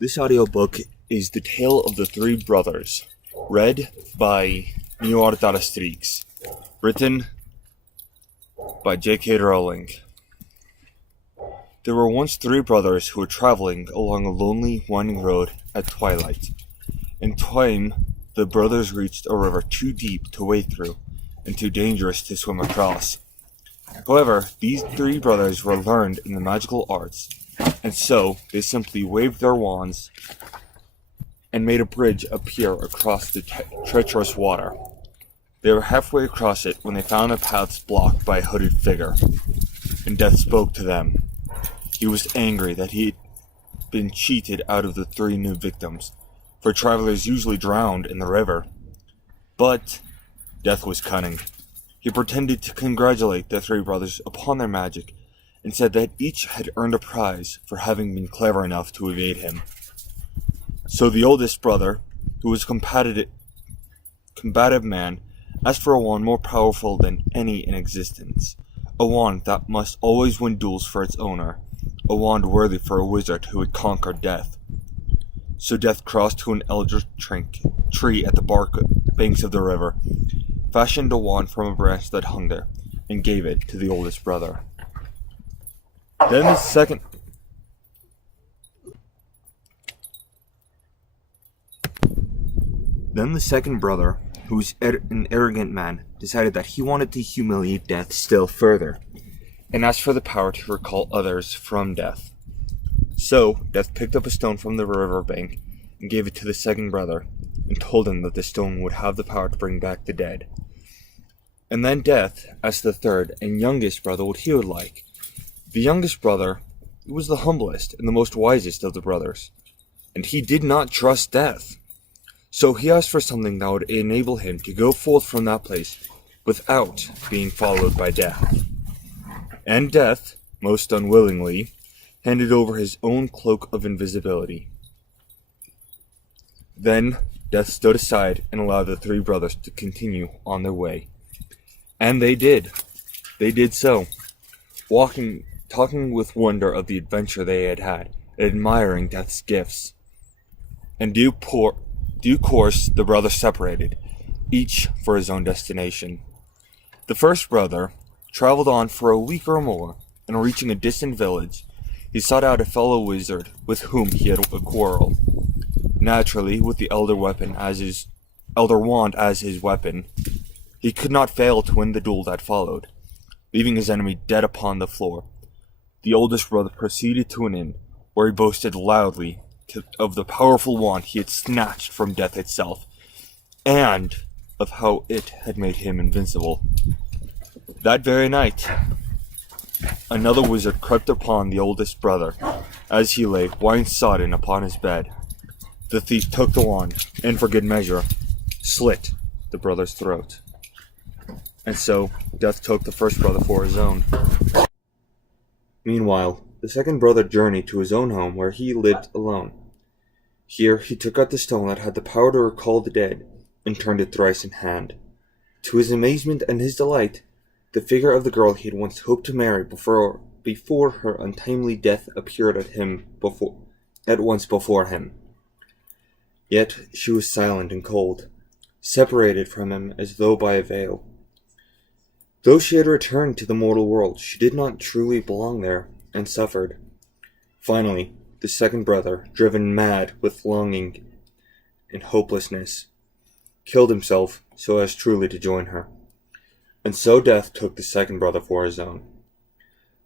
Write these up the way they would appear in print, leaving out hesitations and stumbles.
This audiobook is The Tale of the Three Brothers, read by Nior Darastrix, written by J.K. Rowling. There were once three brothers who were traveling along a lonely, winding road at twilight. In time, the brothers reached a river too deep to wade through and too dangerous to swim across. However, these three brothers were learned in the magical arts, and so they simply waved their wands and made a bridge appear across the treacherous water. They were halfway across it when they found their paths blocked by a hooded figure, and Death spoke to them. He was angry that he had been cheated out of the three new victims, for travelers usually drowned in the river. But Death was cunning. He pretended to congratulate the three brothers upon their magic, and said that each had earned a prize for having been clever enough to evade him. So the oldest brother, who was a combative man, asked for a wand more powerful than any in existence, a wand that must always win duels for its owner, a wand worthy for a wizard who had conquered death. So Death crossed to an elder tree at the banks of the river, fashioned a wand from a branch that hung there, and gave it to the oldest brother. Then the second brother, who was an arrogant man, decided that he wanted to humiliate Death still further, and asked for the power to recall others from Death. So Death picked up a stone from the river bank and gave it to the second brother, and told him that the stone would have the power to bring back the dead. And then Death asked the third and youngest brother what he would like. The youngest brother was the humblest and the most wisest of the brothers, and he did not trust Death. So he asked for something that would enable him to go forth from that place without being followed by Death. And Death, most unwillingly, handed over his own cloak of invisibility. Then Death stood aside and allowed the three brothers to continue on their way. And they did. They did so, talking with wonder of the adventure they had had, and admiring Death's gifts. In due course, the brothers separated, each for his own destination. The first brother traveled on for a week or more, and reaching a distant village, he sought out a fellow wizard with whom he had a quarrel. Naturally, with the elder wand as his weapon, he could not fail to win the duel that followed. Leaving his enemy dead upon the floor, the oldest brother proceeded to an inn, where he boasted loudly of the powerful wand he had snatched from Death itself, and of how it had made him invincible. That very night, another wizard crept upon the oldest brother, as he lay wine-sodden upon his bed. The thief took the wand, and for good measure, slit the brother's throat. And so, Death took the first brother for his own. Meanwhile, the second brother journeyed to his own home, where he lived alone. Here he took out the stone that had the power to recall the dead, and turned it thrice in hand. To his amazement and his delight, the figure of the girl he had once hoped to marry before her untimely death appeared at once before him. Yet she was silent and cold, separated from him as though by a veil. Though she had returned to the mortal world, she did not truly belong there, and suffered. Finally, the second brother, driven mad with longing and hopelessness, killed himself so as truly to join her. And so Death took the second brother for his own.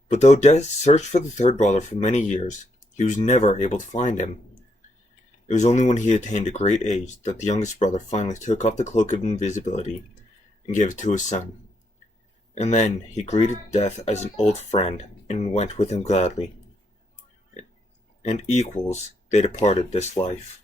But though Death searched for the third brother for many years, he was never able to find him. It was only when he attained a great age that the youngest brother finally took off the cloak of invisibility and gave it to his son. And then he greeted Death as an old friend and went with him gladly. And equals, they departed this life.